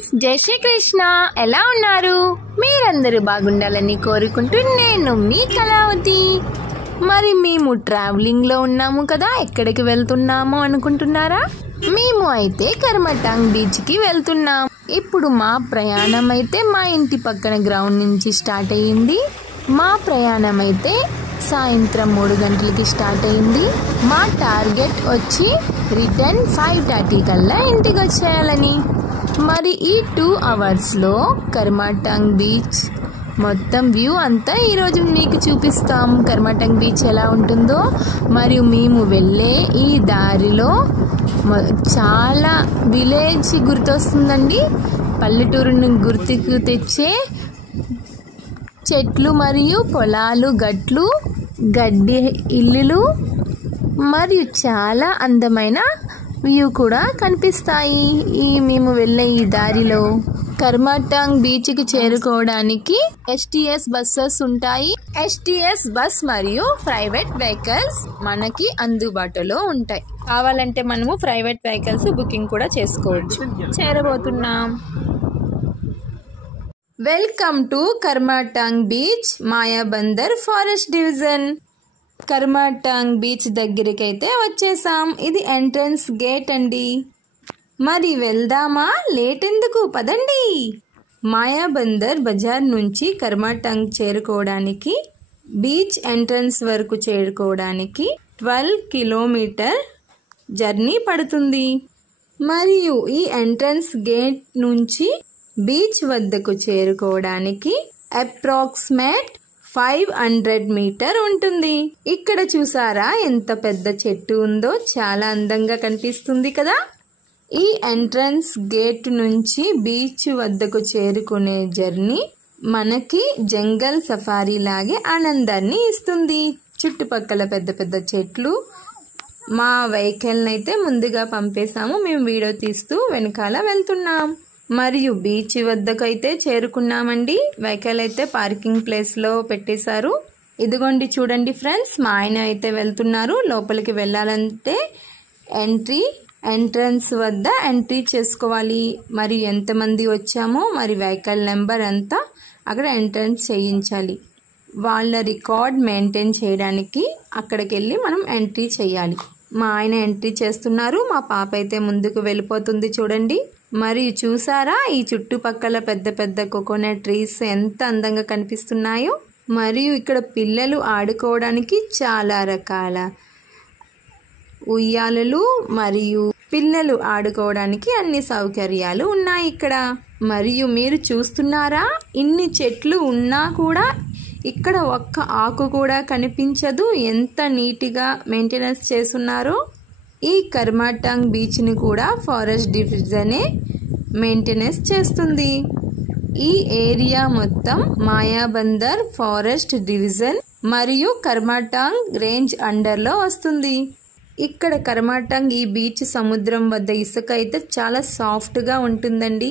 Friends, జై శ్రీకృష్ణ. ఎలా ఉన్నారు? మీరందరూ బాగుండాలని కోరుకుంటూ నేను మీ కళావతి. మరి మేము ట్రావెలింగ్ లో ఉన్నాము కదా, ఎక్కడికి వెళ్తున్నాము అనుకుంటున్నారా? మేము అయితే కర్మటాంగ్ బీచ్ కి వెళ్తున్నాం. ఇప్పుడు మా ప్రయాణం అయితే మా ఇంటి పక్కన గ్రౌండ్ నుంచి స్టార్ట్ అయ్యింది. మా ప్రయాణం అయితే సాయంత్రం 3 గంటలకి స్టార్ట్ అయింది. మా టార్గెట్ వచ్చి రిటర్న్ 5:30 కల్లా ఇంటికి వచ్చేయాలని. మరి ఈ 2 అవర్స్లో కర్మటాంగ్ బీచ్ మొత్తం వ్యూ అంతా ఈరోజు మీకు చూపిస్తాం. కర్మటాంగ్ బీచ్ ఎలా ఉంటుందో, మరియు మేము వెళ్ళే ఈ దారిలో చాలా విలేజ్ గుర్తొస్తుందండి. పల్లెటూరుని గుర్తుకు తెచ్చే చెట్లు మరియు పొలాలు, గట్లు, గడ్డి ఇల్లులు మరియు చాలా అందమైన వ్యూ కూడా కనిపిస్తాయి మేము వెళ్ళే ఈ దారిలో. కర్మటాంగ్ బీచ్ కి చేరుకోవడానికి STS బస్సెస్ ఉంటాయి. STS బస్ మరియు ప్రైవేట్ వెహికల్స్ మనకి అందుబాటులో ఉంటాయి. కావాలంటే మనము ప్రైవేట్ వెహికల్స్ బుకింగ్ కూడా చేసుకోవచ్చు. చేరబోతున్నాం. Welcome to Karmatang beach, Mayabunder forest division. Karmatang beach దగ్గరికి అయితే వచ్చేసాం. ఇది ఎంట్రన్స్ గేట్ అండి. మరి వెళ్దామా? లేట్ ఎందుకు, పదండి. మాయాబందర్ బజార్ నుంచి కర్మటాంగ్ చేరుకోవడానికి, బీచ్ ఎంట్రన్స్ వరకు చేరుకోవడానికి 12 కిలోమీటర్ జర్నీ పడుతుంది. మరియు ఈ ఎంట్రన్స్ గేట్ నుంచి బీచ్ వద్దకు చేరుకోవడానికి అప్రాక్సిమేట్ 500 మీటర్ ఉంటుంది. ఇక్కడ చూసారా ఎంత పెద్ద చెట్టు ఉందో, చాలా అందంగా కనిపిస్తుంది కదా. ఈ ఎంట్రన్స్ గేట్ నుంచి బీచ్ వద్దకు చేరుకునే జర్నీ మనకి జంగల్ సఫారీ లాగే ఆనందాన్ని ఇస్తుంది. చుట్టుపక్కల పెద్ద పెద్ద చెట్లు. మా వెహికల్ అయితే ముందుగా పంపేశాము. మేము వీడియో తీస్తూ వెనకాల వెళ్తున్నాం. మరియు బీచ్ వద్దకు అయితే చేరుకున్నామండి. వెహికల్ అయితే పార్కింగ్ ప్లేస్ లో పెట్టేశారు. ఇదిగోండి చూడండి ఫ్రెండ్స్, మా ఆయన అయితే వెళ్తున్నారు. లోపలికి వెళ్ళాలంటే ఎంట్రన్స్ వద్ద ఎంట్రీ చేసుకోవాలి. మరి ఎంతమంది వచ్చామో, మరి వెహికల్ నెంబర్ అంతా అక్కడ ఎంట్రన్స్ చేయించాలి. వాళ్ళ రికార్డ్ మెయింటైన్ చేయడానికి అక్కడికి వెళ్ళి మనం ఎంట్రీ చేయాలి. మా ఆయన ఎంట్రీ చేస్తున్నారు. మా పాప అయితే ముందుకు వెళ్ళిపోతుంది చూడండి. మరి చూసారా ఈ చుట్టుపక్కల పెద్ద పెద్ద కోకోనట్ ట్రీస్ ఎంత అందంగా కనిపిస్తున్నాయో. మరియు ఇక్కడ పిల్లలు ఆడుకోవడానికి చాలా రకాల ఉయ్యాలలు మరియు పిల్లలు ఆడుకోవడానికి అన్ని సౌకర్యాలు ఉన్నాయి ఇక్కడ. మరియు మీరు చూస్తున్నారా, ఇన్ని చెట్లు ఉన్నా కూడా ఇక్కడ ఒక్క ఆకు కూడా కనిపించదు. ఎంత నీట్గా మెయింటెనెన్స్ చేస్తున్నారో. ఈ కర్మటాంగ్ బీచ్ ని కూడా ఫారెస్ట్ డివిజనే మెయింటెనెన్స్ చేస్తుంది. ఈ ఏరియా మొత్తం మాయాబందర్ ఫారెస్ట్ డివిజన్ మరియు కర్మటాంగ్ రేంజ్ అండర్ లో వస్తుంది. ఇక్కడ కర్మటాంగ్ ఈ బీచ్ సముద్రం వద్ద ఇసుక అయితే చాలా సాఫ్ట్ గా ఉంటుందండి.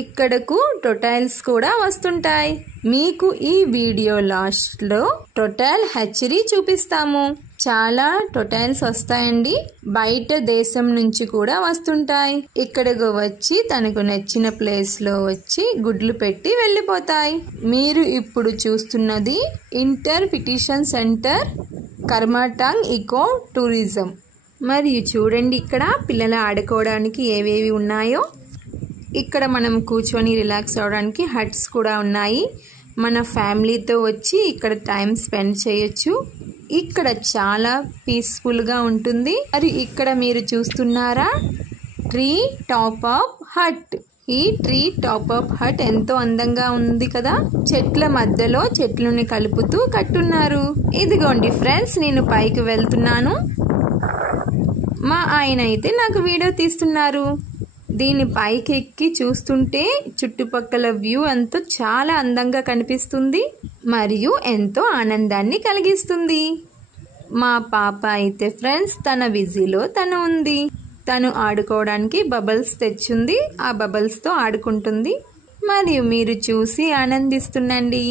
ఇక్కడకు టొటైల్స్ కూడా వస్తుంటాయి. మీకు ఈ వీడియో లాస్ట్ లో టొటైల్ హ్యాచరీ చూపిస్తాము. చాలా టొటైల్స్ వస్తాయండి. బయట దేశం నుంచి కూడా వస్తుంటాయి. ఇక్కడకు వచ్చి తనకు నచ్చిన ప్లేస్ లో వచ్చి గుడ్లు పెట్టి వెళ్ళిపోతాయి. మీరు ఇప్పుడు చూస్తున్నది interpretation centre Karmatang eco tourism. మరియు చూడండి ఇక్కడ పిల్లలు ఆడుకోవడానికి ఏవేవి ఉన్నాయో. ఇక్కడ మనం కూర్చొని రిలాక్స్ అవడానికి హట్స్ కూడా ఉన్నాయి. మన ఫ్యామిలీతో వచ్చి ఇక్కడ టైం స్పెండ్ చేయొచ్చు. ఇక్కడ చాలా పీస్ఫుల్ గా ఉంటుంది. మరి ఇక్కడ మీరు చూస్తున్నారా, ట్రీ టాప్ అప్ హట్. ఈ ట్రీ టాప్ అప్ హట్ ఎంతో అందంగా ఉంది కదా. చెట్ల మధ్యలో చెట్లని కలుపుతూ కట్టున్నారు. ఇదిగోండి ఫ్రెండ్స్, నేను పైకి వెళ్తున్నాను. మా ఆయన అయితే నాకు వీడియో తీస్తున్నారు. దీని పైకి ఎక్కి చూస్తుంటే చుట్టుపక్కల వ్యూ అంతా చాలా అందంగా కనిపిస్తుంది మరియు ఎంతో ఆనందాన్ని కలిగిస్తుంది. మా పాప అయితే ఫ్రెండ్స్ తన బిజీలో తను ఉంది. తను ఆడుకోవడానికి బబుల్స్ తెచ్చింది. ఆ బబుల్స్ తో ఆడుకుంటుంది. మరియు మీరు చూసి ఆనందిస్తుండండి.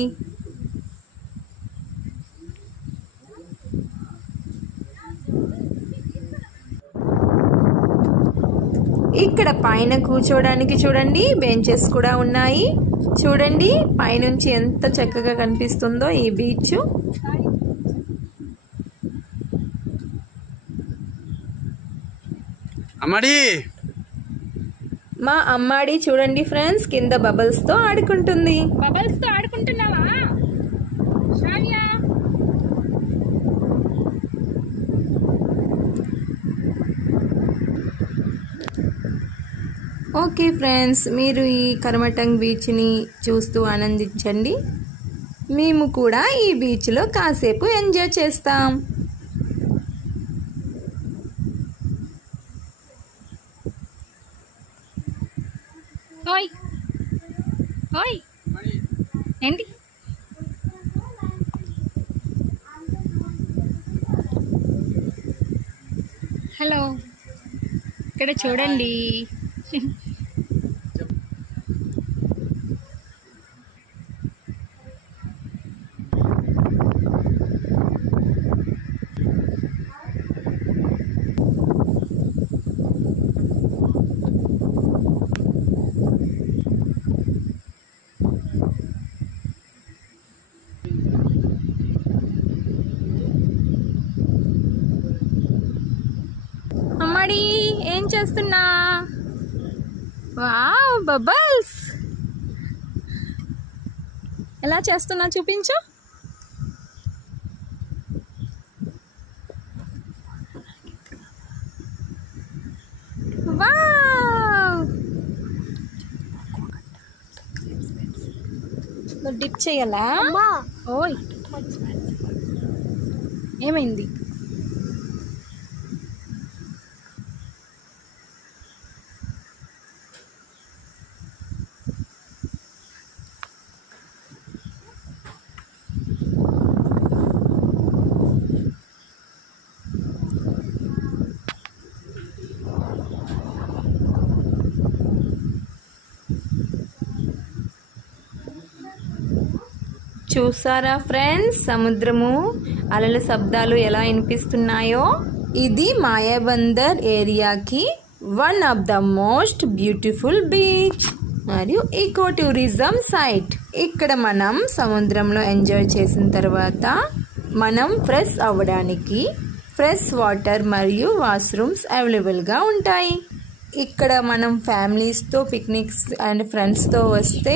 ఇక్కడ ఇక్కడ పైన కూర్చోడానికి చూడండి బెంచెస్ కూడా ఉన్నాయి. చూడండి పైనుంచి ఎంత చక్కగా కనిపిస్తుందో ఈ బీచ్. మా అమ్మాడి చూడండి ఫ్రెండ్స్ కింద బబుల్స్ తో ఆడుకుంటుంది. బబుల్స్ తో ఆడుకుంటున్నావా శ్రావ్య? ఓకే ఫ్రెండ్స్, మీరు ఈ కర్మటంగ్ బీచ్ని చూస్తూ ఆనందించండి. మేము కూడా ఈ బీచ్లో కాసేపు ఎంజాయ్ చేస్తాం. ఓయ్ ఓయ్ ఏంటి? హలో, ఇక్కడ చూడండి. అమ్మాడి ఏం చేస్తున్నా? వావ్ బబుల్స్ ఎలా చేస్తున్నా చూపించు. వావ్, డిప్ చేయాలా? ఓయ్ ఏమైంది? చూసారా ఫ్రెండ్స్ సముద్రము అలల శబ్దాలు ఎలా వినిపిస్తున్నాయో? ఇది మాయాబందర్ ఏరియాకి one of the most beautiful beach మరియు ఈకో టూరిజం సైట్. ఇక్కడ మనం సముద్రంలో ఎంజాయ్ చేసిన తర్వాత మనం ఫ్రెష్ అవ్వడానికి ఫ్రెష్ వాటర్ మరియు వాష్రూమ్స్ అవైలబుల్గా ఉంటాయి. ఇక్కడ మనం ఫ్యామిలీస్తో పిక్నిక్స్ అండ్ ఫ్రెండ్స్తో వస్తే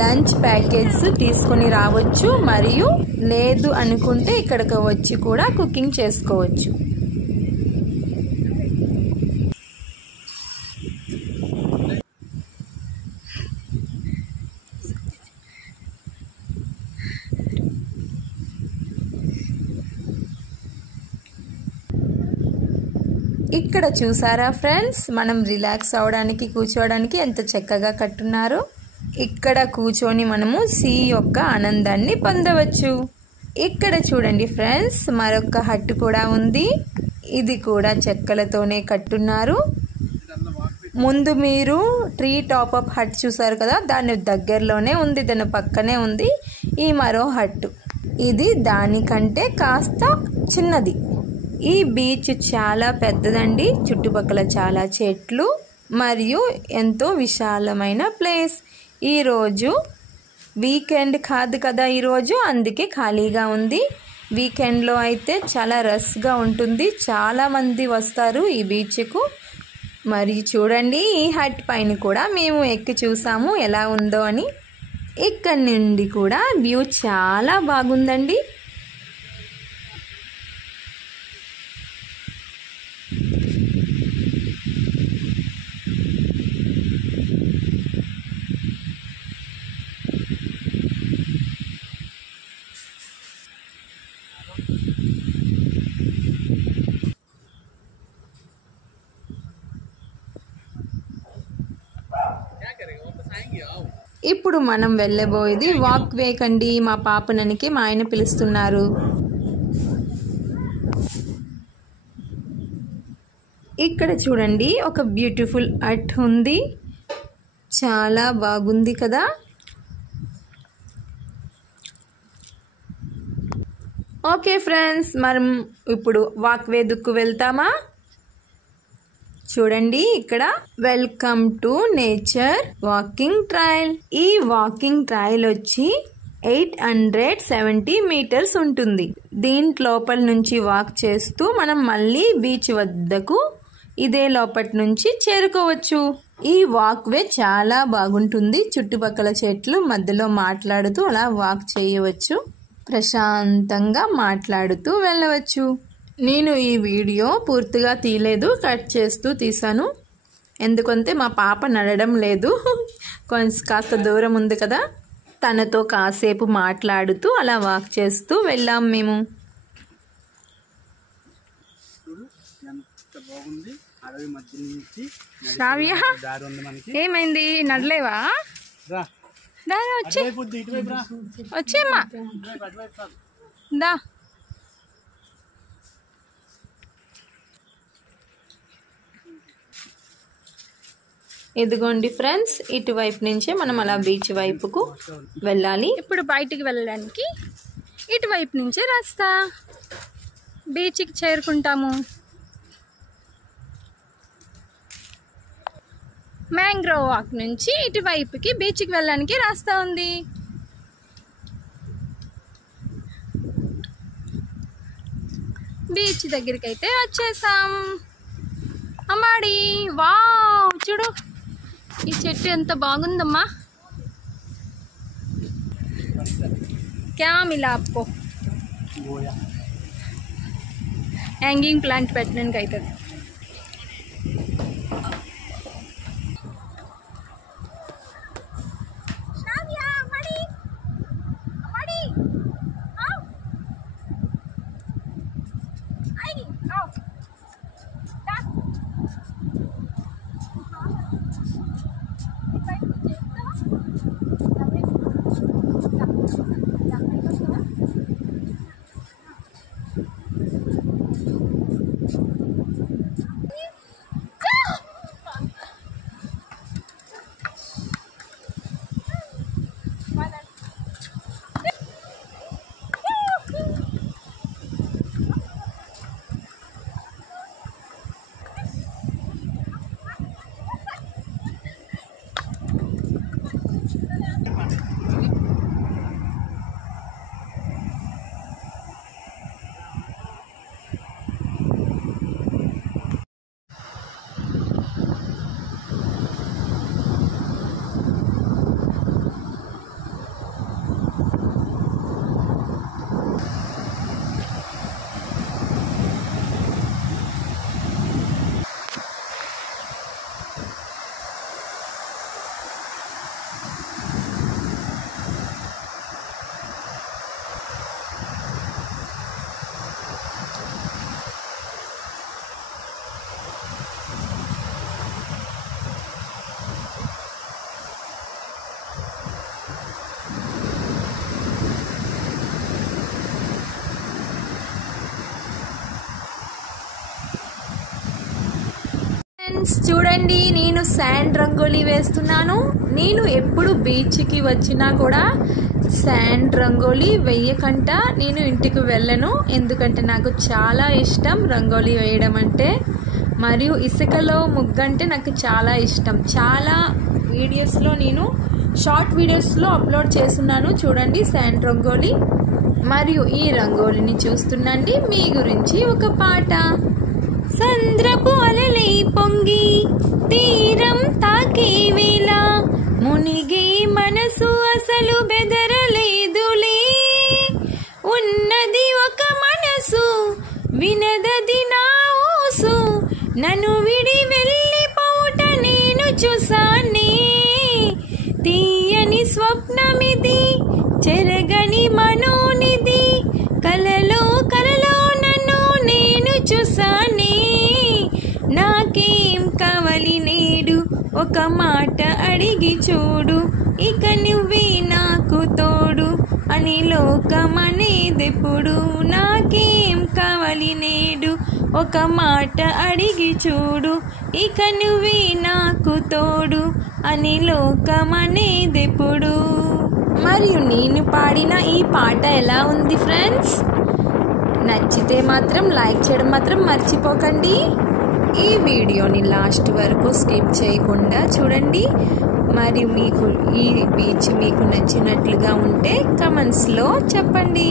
లంచ్ ప్యాకేజ్ తీసుకొని రావచ్చు, మరియు లేదు అనుకుంటే ఇక్కడికి వచ్చి కూడా కుకింగ్ చేసుకోవచ్చు. ఇక్కడ చూసారా ఫ్రెండ్స్, మనం రిలాక్స్ అవడానికి కూర్చోవడానికి ఎంత చక్కగా కట్టున్నారు. ఇక్కడ కూర్చొని మనము సీ యొక్క ఆనందాన్ని పొందవచ్చు. ఇక్కడ చూడండి ఫ్రెండ్స్, మరొక హట్ కూడా ఉంది. ఇది కూడా చెక్కలతోనే కట్టున్నారు. ముందు మీరు ట్రీ టాప్ అప్ హట్ చూసారు కదా, దాని దగ్గరలోనే ఉంది, దాని పక్కనే ఉంది ఈ మరో హట్. ఇది దానికంటే కాస్త చిన్నది. ఈ బీచ్ చాలా పెద్దదండి. చుట్టుపక్కల చాలా చెట్లు మరియు ఎంతో విశాలమైన ప్లేస్. ఈరోజు వీకెండ్ కాదు కదా ఈరోజు, అందుకే ఖాళీగా ఉంది. వీకెండ్లో అయితే చాలా రష్గా ఉంటుంది, చాలామంది వస్తారు ఈ బీచ్కు. మరి చూడండి, ఈ హట్ పైన కూడా మేము ఎక్కి చూసాము ఎలా ఉందో అని. ఇక్కడి నుండి కూడా వ్యూ చాలా బాగుందండి. ఇప్పుడు మనం వెళ్ళబోయేది వాక్ వే కండి. మా పాపననికి మా ఆయన పిలుస్తున్నారు. ఇక్కడ చూడండి, ఒక బ్యూటిఫుల్ హట్ ఉంది, చాలా బాగుంది కదా. ఓకే ఫ్రెండ్స్, మనం ఇప్పుడు వాక్ వే దుక్కు వెళ్తామా? చూడండి ఇక్కడ welcome to nature walking trial. ఈ వాకింగ్ ట్రయల్ వచ్చి 870 మీటర్స్ ఉంటుంది. దీని లోపల నుంచి వాక్ చేస్తూ మనం మళ్ళీ బీచ్ వద్దకు ఇదే లోపటి నుంచి చేరుకోవచ్చు. ఈ వాక్ వే చాలా బాగుంటుంది. చుట్టుపక్కల చెట్లు మధ్యలో మాట్లాడుతూ అలా వాక్ చేయవచ్చు. ప్రశాంతంగా మాట్లాడుతూ వెళ్ళవచ్చు. నేను ఈ వీడియో పూర్తిగా తీయలేదు, కట్ చేస్తూ తీసాను. ఎందుకంటే మా పాప నడడం లేదు, కాస్త దూరం ఉంది కదా, తనతో కాసేపు మాట్లాడుతూ అలా వాక్ చేస్తూ వెళ్ళాం మేము. శ్రావ్య ఏమైంది, నడలేవా? వచ్చేమ్మా దా. ఇదిగోండి ఫ్రెండ్స్, ఇటువైపు నుంచే మనం అలా బీచ్ వైపుకు వెళ్ళాలి. ఇప్పుడు బయటికి వెళ్ళడానికి ఇటువైపు నుంచే రాస్తా బీచ్కి చేరుకుంటాము. మ్యాంగ్రోవ్ వాక్ నుంచి ఇటువైపుకి బీచ్కి వెళ్ళడానికి రాస్తా ఉంది. బీచ్ దగ్గరికి అయితే వచ్చేసాం. అమ్మాడి వావ్, చూడు ఈ చెట్టు ఎంత బాగుందమ్మా. క్యా మిలా ఆప్కో? హ్యాంగింగ్ ప్లాంట్ పెట్టడానికి అవుతుంది. చూడండి, నేను శాండ్ రంగోలీ వేస్తున్నాను. నేను ఎప్పుడు బీచ్కి వచ్చినా కూడా శాండ్ రంగోలీ వేయకుండా నేను ఇంటికి వెళ్ళను. ఎందుకంటే నాకు చాలా ఇష్టం రంగోలీ వేయడం అంటే, మరియు ఇసుకలో ముగ్గంటే నాకు చాలా ఇష్టం. చాలా వీడియోస్లో నేను షార్ట్ వీడియోస్లో అప్లోడ్ చేస్తున్నాను. చూడండి శాండ్ రంగోలీ. మరియు ఈ రంగోలీని చూస్తుండండి. మీ గురించి ఒక పాట. సంద్రపు అలలై పొంగి తీరం తాకే వేళ మునిగే మనసు అసలు బెదరలేదులే. ఉన్నది ఒక మనసు వినదది నా ఊసు, నన్ను విడి వెళ్ళిపోవుట నేను చూసానే. తీయని స్వప్నమిది చెరగని మనోనిది, కలలో కలలో నన్ను నేను చూసానే. నాకేం కావాలి నేడు ఒక మాట అడిగి చూడు, ఇక నువ్వే నాకు తోడు అని లోకమనేదెప్పుడు. నాకేం కావాలి నేడు ఒక మాట అడిగి చూడు, ఇక నువ్వే నాకు తోడు అని లోకమనేదెప్పుడు. మరియు నేను పాడిన ఈ పాట ఎలా ఉంది ఫ్రెండ్స్? నచ్చితే మాత్రం లైక్ చేయడం మాత్రం మర్చిపోకండి. ఈ వీడియోని లాస్ట్ వరకు స్కిప్ చేయకుండా చూడండి. మరియు మీకు ఈ బీచ్ మీకు నచ్చినట్లుగా ఉంటే కమెంట్స్లో చెప్పండి.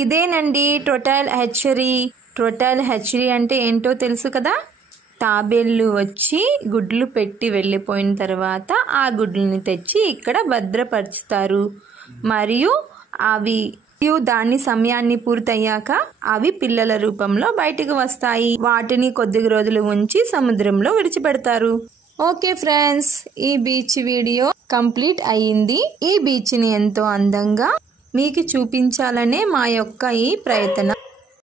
ఇదేనండి టోటల్ హ్యాచరీ. టోటల్ హ్యాచరీ అంటే ఏంటో తెలుసు కదా. తాబేళ్ళు వచ్చి గుడ్లు పెట్టి వెళ్ళిపోయిన తర్వాత ఆ గుడ్లని తెచ్చి ఇక్కడ భద్రపరుచుతారు. మరియు అవి దాని సమయాన్ని పూర్తయ్యాక అవి పిల్లల రూపంలో బయటకు వస్తాయి. వాటిని కొద్ది రోజులు ఉంచి సముద్రంలో విడిచిపెడతారు. ఓకే ఫ్రెండ్స్, ఈ బీచ్ వీడియో కంప్లీట్ అయ్యింది. ఈ బీచ్ని ఎంతో అందంగా మీకు చూపించాలనే మా యొక్క ఈ ప్రయత్నం.